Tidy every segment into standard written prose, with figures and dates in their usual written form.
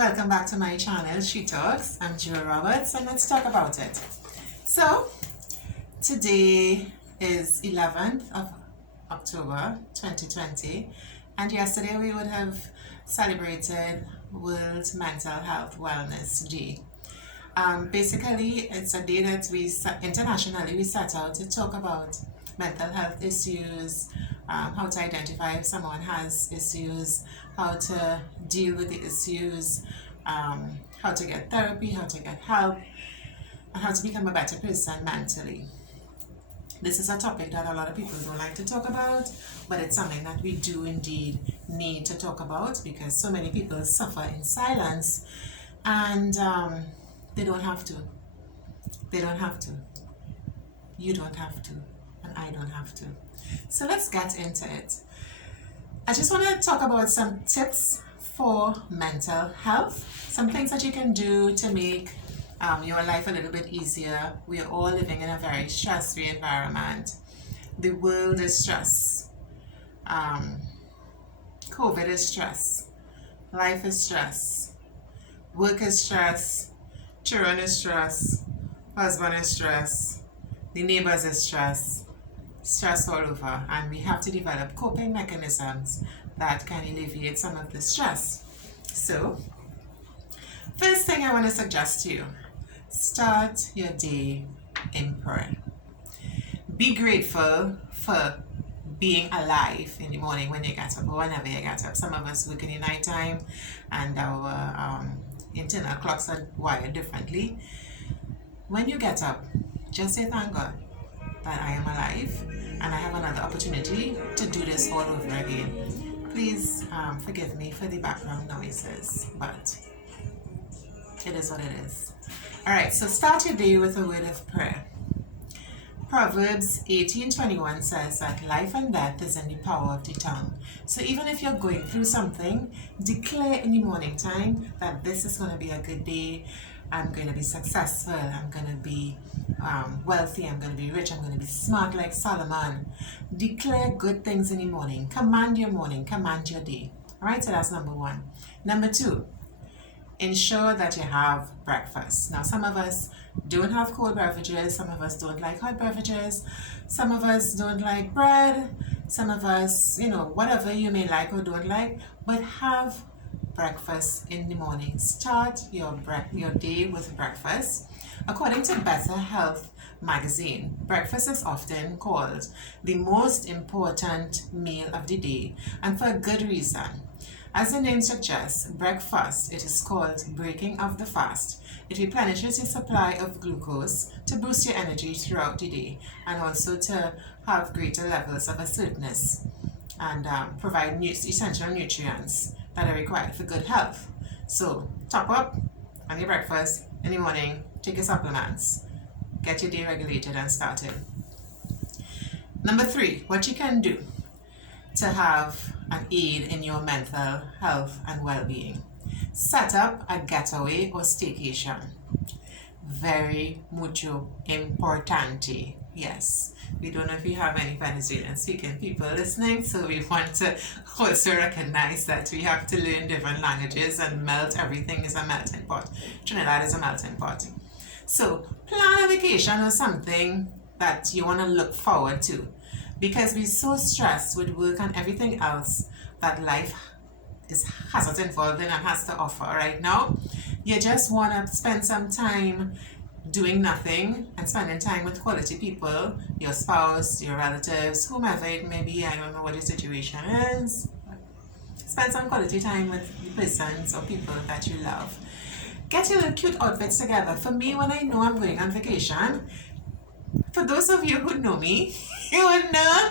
Welcome back to my channel, She Talks. I'm Joy Roberts and let's talk about it. So, today is 11th of October 2020 and yesterday we would have celebrated World Mental Health Wellness Day. Basically, it's a day that internationally we set out to talk about mental health issues, how to identify if someone has issues, how to deal with the issues, how to get therapy, how to get help, and how to become a better person mentally. This is a topic that a lot of people don't like to talk about, but it's something that we do indeed need to talk about because so many people suffer in silence and they don't have to. They don't have to. You don't have to. And I don't have to. So let's get into it. I just want to talk about some tips for mental health, some things that you can do to make your life a little bit easier. We are all living in a very stress-free environment. The world is stress. COVID is stress. Life is stress. Work is stress. Children is stress. Husband is stress. The neighbors is stress. Stress all over, and we have to develop coping mechanisms that can alleviate some of the stress. So, first thing I want to suggest to you, start your day in prayer. Be grateful for being alive in the morning when you get up or whenever you get up. Some of us work in the night time and our internal clocks are wired differently. When you get up, just say thank God that I am alive and I have another opportunity to do this all over again. Please forgive me for the background noises, but it is what it is. Alright, so start your day with a word of prayer. Proverbs 18:21 says that life and death is in the power of the tongue. So even if you're going through something, declare in the morning time that this is going to be a good day. I'm going to be successful, I'm going to be wealthy, I'm going to be rich, I'm going to be smart like Solomon. Declare good things in the morning. Command your morning, command your day. Alright, so that's number one. Number two, ensure that you have breakfast. Now, some of us don't have cold beverages, some of us don't like hot beverages, some of us don't like bread, some of us, whatever you may like or don't like, but have breakfast in the morning. Start your day with breakfast. According to Better Health magazine, breakfast is often called the most important meal of the day, and for a good reason. As the name suggests, breakfast, it is called breaking of the fast. It replenishes your supply of glucose to boost your energy throughout the day and also to have greater levels of alertness and provide essential nutrients that are required for good health. So, top up on your breakfast in the morning, take your supplements, get your day regulated and started. Number three, what you can do to have an aid in your mental health and well-being. Set up a getaway or staycation. Very mucho importante. Yes, we don't know if we have any Venezuelan speaking people listening, so we want to also recognize that we have to learn different languages and everything is a melting pot. Trinidad is a melting pot. So plan a vacation or something that you want to look forward to, because we're so stressed with work and everything else that life has us involved in and has to offer right now. You just want to spend some time doing nothing and spending time with quality people, your spouse, your relatives, whomever it may be. I don't know what your situation is. Spend some quality time with the persons or people that you love. Get your little cute outfits together. For me, when I know I'm going on vacation, for those of you who know me, you would know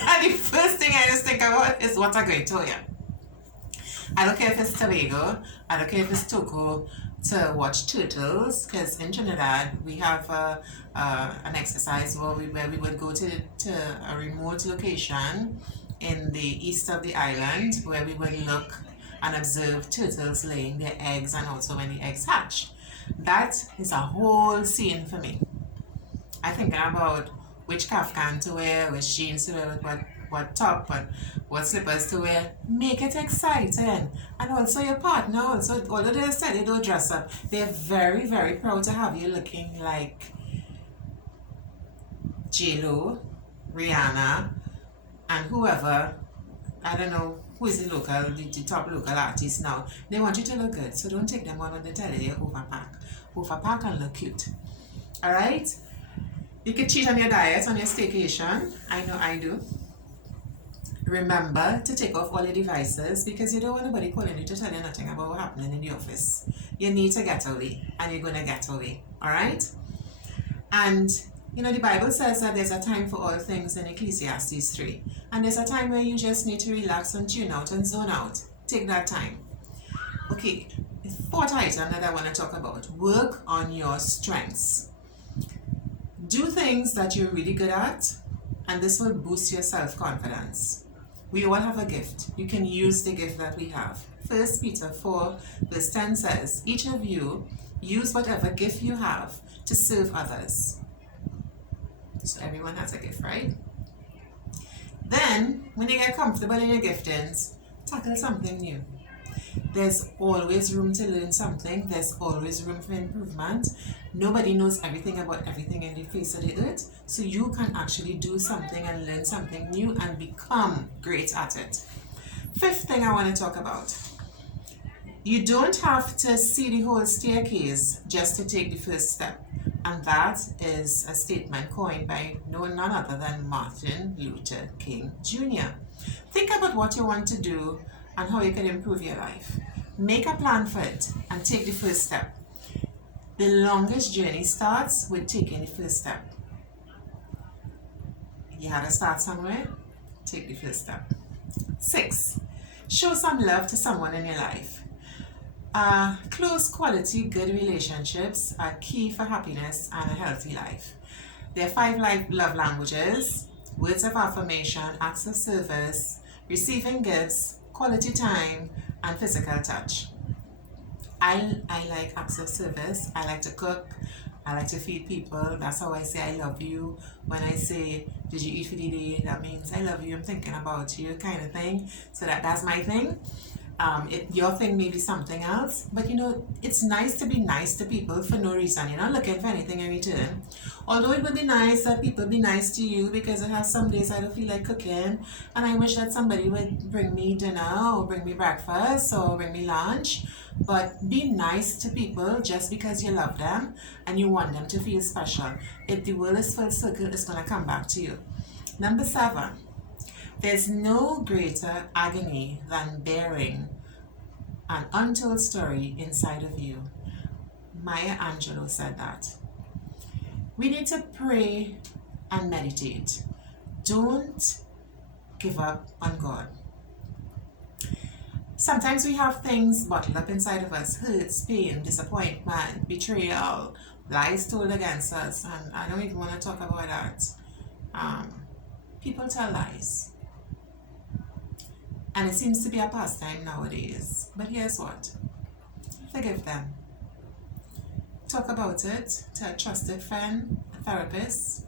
that the first thing I just think about is what I'm going to wear. I don't care if it's Tobago, I don't care if it's Togo, to watch turtles, because in Trinidad we have an exercise where we would go to a remote location in the east of the island where we would look and observe turtles laying their eggs and also when the eggs hatch. That is a whole scene for me. I think about which kaftan to wear, which jeans to wear, with what what top and what slippers to wear. Make it exciting. And also your partner, also, although they said they don't dress up, they're very, very proud to have you looking like J-Lo, Rihanna, and whoever, I don't know who is the top local artist now. They want you to look good, so don't take them on when they tell you overpack. Overpack and look cute. Alright? You can cheat on your diet, on your staycation. I know I do. Remember to take off all your devices because you don't want nobody calling you to tell you nothing about what's happening in the office. You need to get away, and you're going to get away. Alright? And you know, the Bible says that there's a time for all things in Ecclesiastes 3. And there's a time where you just need to relax and tune out and zone out. Take that time. Okay, the fourth item that I want to talk about. Work on your strengths. Do things that you're really good at, and this will boost your self-confidence. We all have a gift. You can use the gift that we have. 1 Peter 4 verse 10 says, each of you use whatever gift you have to serve others. So everyone has a gift, right? Then, when you get comfortable in your giftings, tackle something new. There's always room to learn something. There's always room for improvement. Nobody knows everything about everything in the face of the earth. So you can actually do something and learn something new and become great at it. Fifth thing I want to talk about. You don't have to see the whole staircase just to take the first step. And that is a statement coined by none other than Martin Luther King Jr. Think about what you want to do and how you can improve your life. Make a plan for it and take the first step. The longest journey starts with taking the first step. You had to start somewhere, take the first step. 6. Show some love to someone in your life. Close quality, good relationships are key for happiness and a healthy life. There are 5 love languages: words of affirmation, acts of service, receiving gifts, quality time, and physical touch. I like acts of service. I like to cook. I like to feed people. That's how I say I love you. When I say, did you eat for the day? That means I love you, I'm thinking about you, kind of thing. So that's my thing. Your thing may be something else, but you know, it's nice to be nice to people for no reason. You're not looking for anything in return. Although it would be nice that people be nice to you, because I have some days I don't feel like cooking and I wish that somebody would bring me dinner or bring me breakfast or bring me lunch. But be nice to people just because you love them and you want them to feel special. If the world is full circle, it's going to come back to you. Number 7. There's no greater agony than bearing an untold story inside of you. Maya Angelou said that. We need to pray and meditate. Don't give up on God. Sometimes we have things bottled up inside of us: hurts, pain, disappointment, betrayal, lies told against us, and I don't even want to talk about that. People tell lies. And it seems to be a pastime nowadays. But here's what. Forgive them. Talk about it to a trusted friend, a therapist.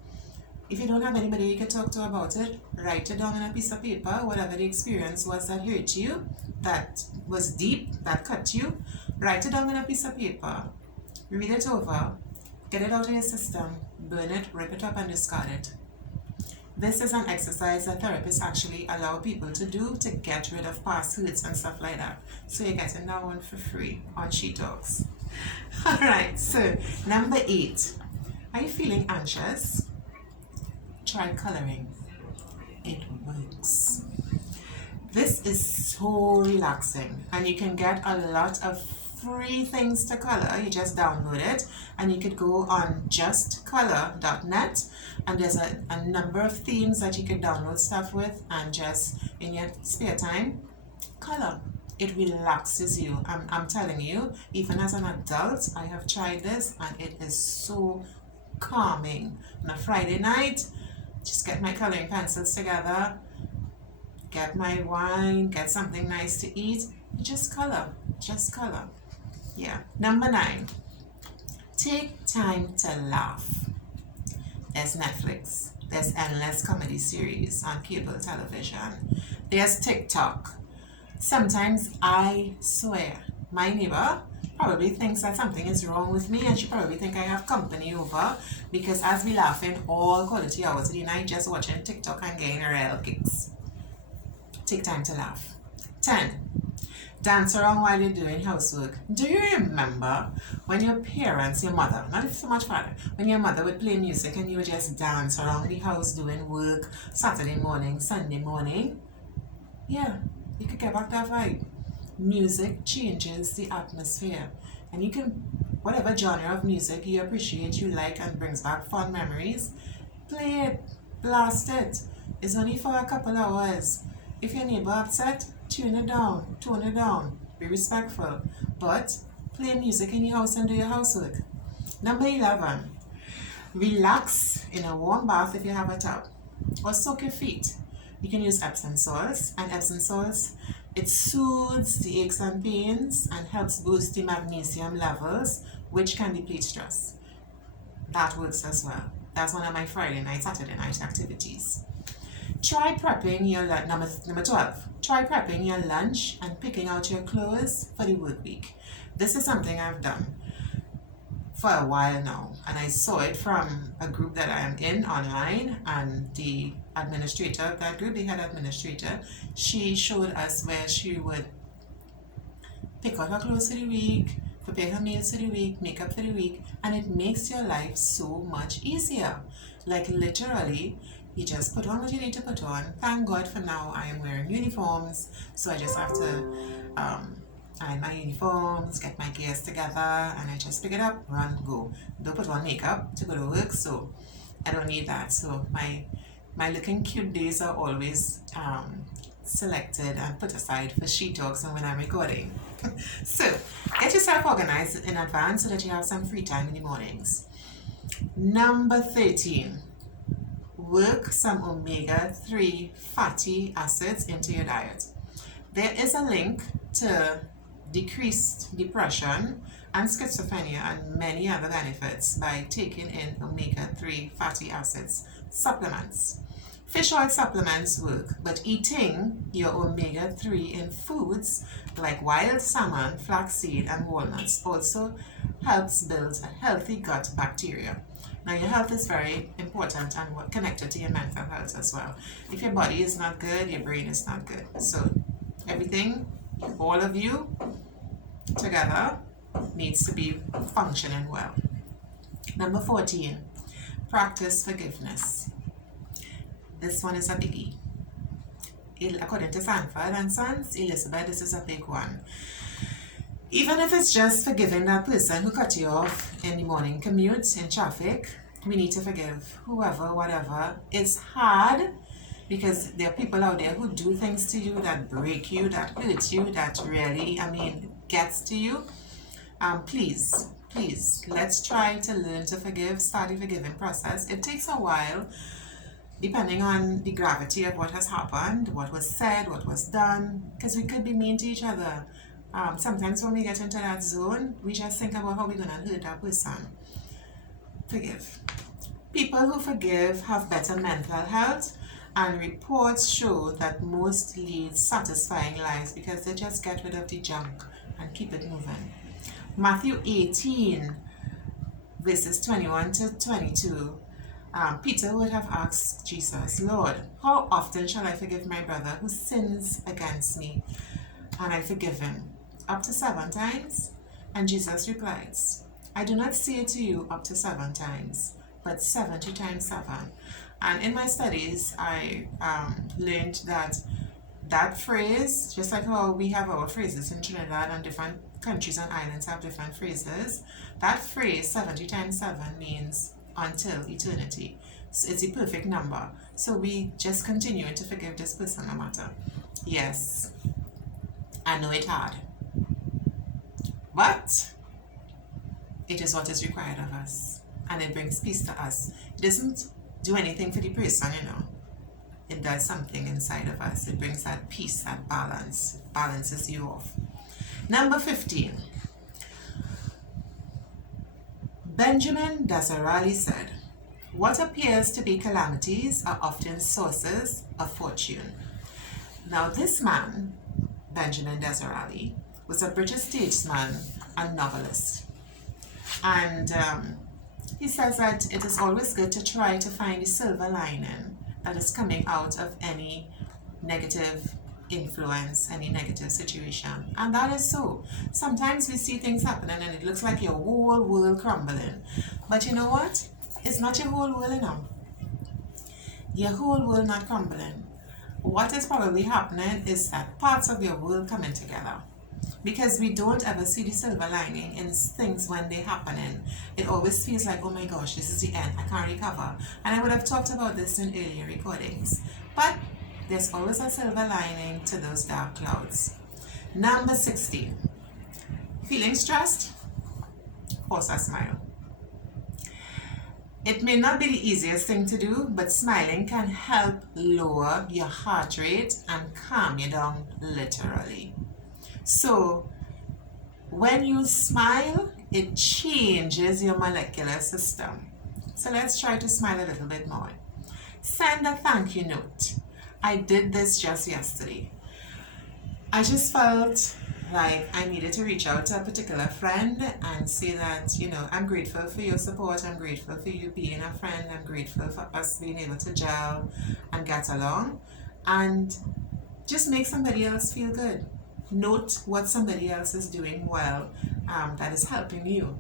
If you don't have anybody you can talk to about it, write it down on a piece of paper, whatever the experience was that hurt you, that was deep, that cut you. Write it down on a piece of paper. Read it over. Get it out of your system. Burn it, rip it up, and discard it. This is an exercise that therapists actually allow people to do to get rid of past hurts and stuff like that. So you're getting that one for free on She Talks. Alright, so number 8. Are you feeling anxious? Try coloring. It works. This is so relaxing, and you can get a lot of free things to color. You just download it, and you could go on justcolor.net, and there's a number of themes that you can download stuff with, and just in your spare time color. It relaxes you. I'm telling you, even as an adult, I have tried this and it is so calming. On a Friday night, just get my coloring pencils together, get my wine, get something nice to eat, just color. Yeah. Number 9, take time to laugh. There's Netflix. There's endless comedy series on cable television. There's TikTok. Sometimes I swear my neighbor probably thinks that something is wrong with me, and she probably think I have company over, because as we laughing all quality hours of the night just watching TikTok and getting real kicks. Take time to laugh. 10. Dance around while you're doing housework. Do you remember when your parents, your mother, not so much father, when your mother would play music and you would just dance around the house doing work Saturday morning, Sunday morning? Yeah, you could get back that vibe. Music changes the atmosphere, and you can, whatever genre of music you appreciate, you like, and brings back fond memories, play it, blast it. It's only for a couple hours. If your neighbor upset, tone it down, be respectful, but play music in your house and do your housework. Number 11, relax in a warm bath if you have a tub, or soak your feet. You can use Epsom salts, and Epsom salts, it soothes the aches and pains and helps boost the magnesium levels, which can deplete stress. That works as well. That's one of my Friday night, Saturday night activities. Try prepping your number 12. Try prepping your lunch and picking out your clothes for the work week. This is something I've done for a while now, and I saw it from a group that I am in online, and the administrator of that group, the head administrator, she showed us where she would pick out her clothes for the week, prepare her meals for the week, makeup for the week, and it makes your life so much easier. Like literally, you just put on what you need to put on. Thank God for now I am wearing uniforms, so I just have to iron my uniforms, get my gears together, and I just pick it up, run, go. Don't put on makeup to go to work, so I don't need that. So my looking cute days are always selected and put aside for She Talks and when I'm recording. So get yourself organized in advance so that you have some free time in the mornings. Number 13, work some omega-3 fatty acids into your diet. There is a link to decreased depression and schizophrenia and many other benefits by taking in omega-3 fatty acids supplements. Fish oil supplements work, but eating your omega-3 in foods like wild salmon, flaxseed, and walnuts also helps build a healthy gut bacteria. Now, your health is very important and connected to your mental health as well. If your body is not good, your brain is not good. So everything, all of you together, needs to be functioning well. Number 14, practice forgiveness. This one is a biggie. According to Sanford and Sons, Elizabeth, this is a big one. Even if it's just forgiving that person who cut you off in the morning commute in traffic, we need to forgive whoever, whatever. It's hard because there are people out there who do things to you that break you, that hurt you, that really, gets to you. Please, let's try to learn to forgive, start the forgiving process. It takes a while, depending on the gravity of what has happened, what was said, what was done, because we could be mean to each other. Sometimes when we get into that zone, we just think about how we're going to hurt that person. Forgive. People who forgive have better mental health, and reports show that most lead satisfying lives because they just get rid of the junk and keep it moving. Matthew 18, verses 21 to 22. Peter would have asked Jesus, Lord, how often shall I forgive my brother who sins against me? And I forgive him. Up to 7 times? And Jesus replies, I do not say to you up to 7 times, but 70 times 7. And in my studies, I learned that phrase, just like how we have our phrases in Trinidad and different countries and islands have different phrases, that phrase 70 times 7 means until eternity. So it's a perfect number. So we just continue to forgive this person no matter. Yes, I know it's hard, but it is what is required of us, and it brings peace to us. It doesn't do anything for the person, It does something inside of us. It brings that peace, that balance. It balances you off. Number 15. Benjamin Disraeli said, What appears to be calamities are often sources of fortune. Now, this man, Benjamin Disraeli, was a British statesman and novelist. And he says that it is always good to try to find the silver lining that is coming out of any negative influence, any negative situation. And that is so. Sometimes we see things happening and it looks like your whole world crumbling. But you know what? It's not your whole world now. Your whole world not crumbling. What is probably happening is that parts of your world coming together. Because we don't ever see the silver lining in things when they're happening. It always feels like, oh my gosh, this is the end, I can't recover. And I would have talked about this in earlier recordings. But there's always a silver lining to those dark clouds. Number 16. Feeling stressed? Force a smile. It may not be the easiest thing to do, but smiling can help lower your heart rate and calm you down literally. So, when you smile, it changes your molecular system. So let's try to smile a little bit more. Send a thank you note. I did this just yesterday. I just felt like I needed to reach out to a particular friend and say that, you know, I'm grateful for your support, I'm grateful for you being a friend, I'm grateful for us being able to gel and get along, and just make somebody else feel good. Note what somebody else is doing well that is helping you.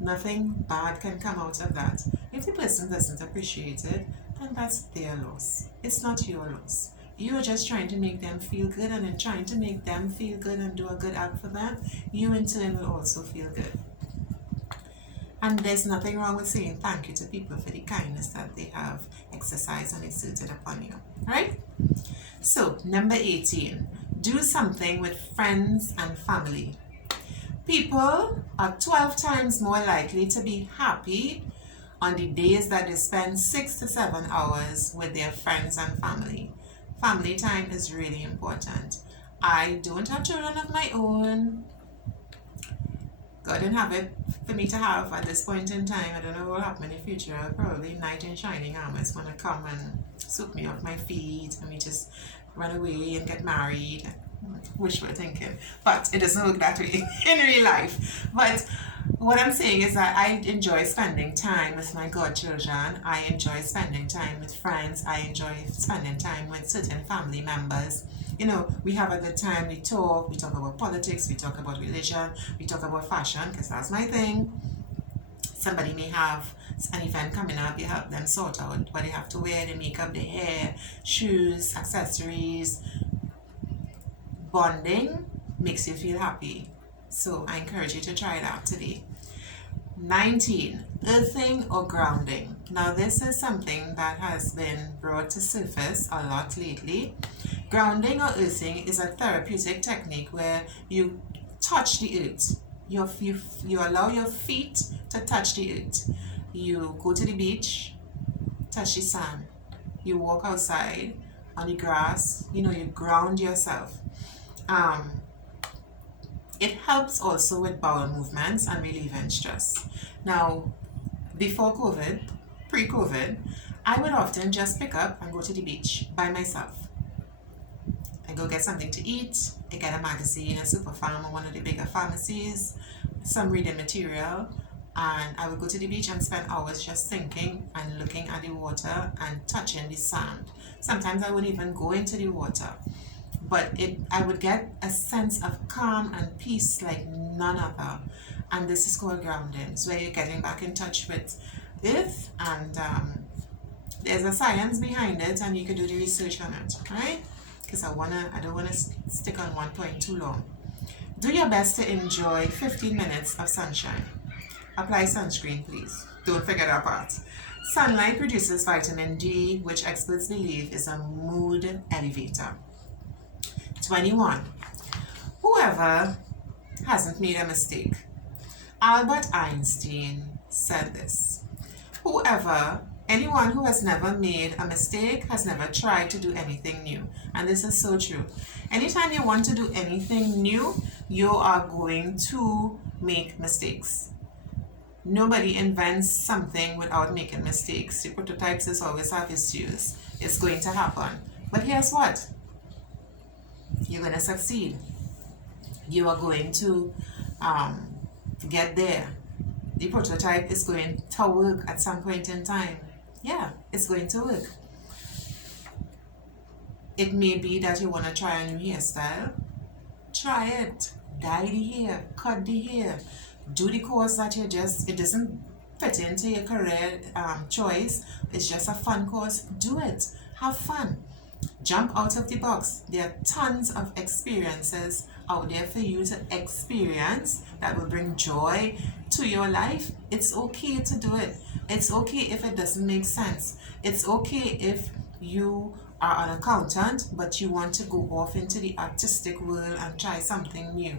Nothing bad can come out of that. If the person doesn't appreciate it, then that's their loss. It's not your loss. You are just trying to make them feel good, and in trying to make them feel good and do a good act for them, you in turn will also feel good. And there's nothing wrong with saying thank you to people for the kindness that they have exercised and exerted upon you. Right? So, number 18. Do something with friends and family. People are 12 times more likely to be happy on the days that they spend 6 to 7 hours with their friends and family. Family time is really important. I don't have children of my own. God didn't have it for me to have at this point in time. I don't know what will happen in the future. Probably knight in shining armor is going to come and sweep me off my feet and we just run away and get married. Wishful thinking. But it doesn't work that way in real life. But what I'm saying is that I enjoy spending time with my godchildren. I enjoy spending time with friends. I enjoy spending time with certain family members. You know, we have a good time. We talk about politics, we talk about religion, we talk about fashion, because that's my thing. Somebody may have an event coming up, you help them sort out what they have to wear, their makeup, their hair, shoes, accessories. Bonding makes you feel happy. So I encourage you to try that today. 19. Earthing or grounding. Now this is something that has been brought to surface a lot lately. Grounding or earthing is a therapeutic technique where you touch the earth. You allow your feet to touch the earth. You go to the beach, touch the sand. You walk outside on the grass, you ground yourself. It helps also with bowel movements and relieving stress. Now, before COVID, pre-COVID, I would often just pick up and go to the beach by myself. I go get something to eat, I get a magazine, a Super Farm or one of the bigger pharmacies, some reading material, and I would go to the beach and spend hours just thinking and looking at the water and touching the sand. Sometimes I wouldn't even go into the water. But I would get a sense of calm and peace like none other. And this is called grounding. It's where you're getting back in touch with earth, and there's a science behind it, and you can do the research on it, right? Because I don't wanna stick on one point too long. Do your best to enjoy 15 minutes of sunshine. Apply sunscreen, please. Don't forget that part. Sunlight produces vitamin D, which experts believe is a mood elevator. 21. Whoever hasn't made a mistake. Albert Einstein said this. Anyone who has never made a mistake has never tried to do anything new. And this is so true. Anytime you want to do anything new, you are going to make mistakes. Nobody invents something without making mistakes. The prototypes is always have issues. It's going to happen. But here's what? You're going to succeed. You are going to get there. The prototype is going to work at some point in time. Yeah, it's going to work. It may be that you want to try a new hairstyle. Try it. Dye the hair, cut the hair, do the course that it doesn't fit into your career choice. It's just a fun course. Do it. Have fun. Jump out of the box. There are tons of experiences out there for you to experience that will bring joy to your life. It's okay to do it. It's okay if it doesn't make sense. It's okay if you are an accountant but you want to go off into the artistic world and try something new.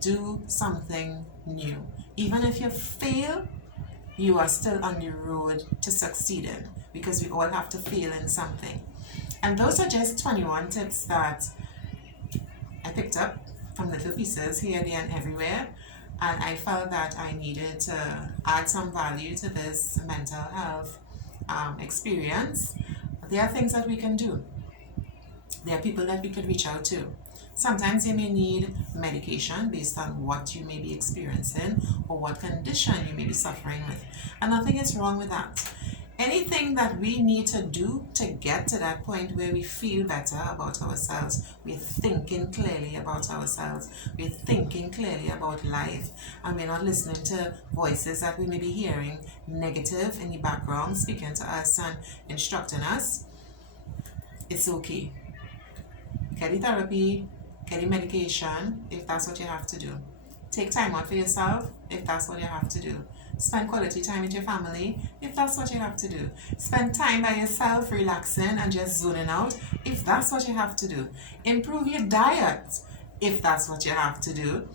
Do something new. Even if you fail, you are still on the road to succeeding, because we all have to fail in something. And those are just 21 tips that I picked up from little pieces here, there, and everywhere. And I felt that I needed to add some value to this mental health experience. There are things that we can do. There are people that we could reach out to. Sometimes you may need medication based on what you may be experiencing or what condition you may be suffering with. And nothing is wrong with that. Anything that we need to do to get to that point where we feel better about ourselves, we're thinking clearly about ourselves, we're thinking clearly about life, and we're not listening to voices that we may be hearing negative in the background speaking to us and instructing us. It's okay. Get the therapy, get the medication if that's what you have to do. Take time out for yourself if that's what you have to do. Spend quality time with your family if that's what you have to do. Spend time by yourself relaxing and just zoning out if that's what you have to do. Improve your diet if that's what you have to do.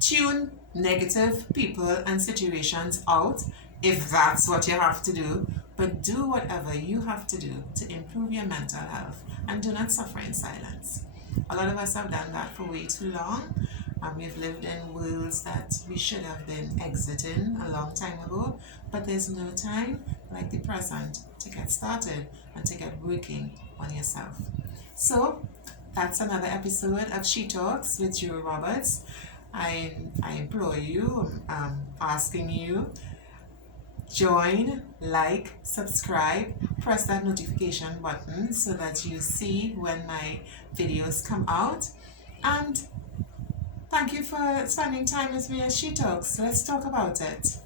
Tune negative people and situations out if that's what you have to do. But do whatever you have to do to improve your mental health, and do not suffer in silence. A lot of us have done that for way too long, and we've lived in worlds that we should have been exiting a long time ago, but there's no time like the present to get started and to get working on yourself. So that's another episode of She Talks with Julie Roberts. I implore you, asking you, join, like, subscribe, press that notification button so that you see when my videos come out. And thank you for spending time with me as She Talks. Let's talk about it.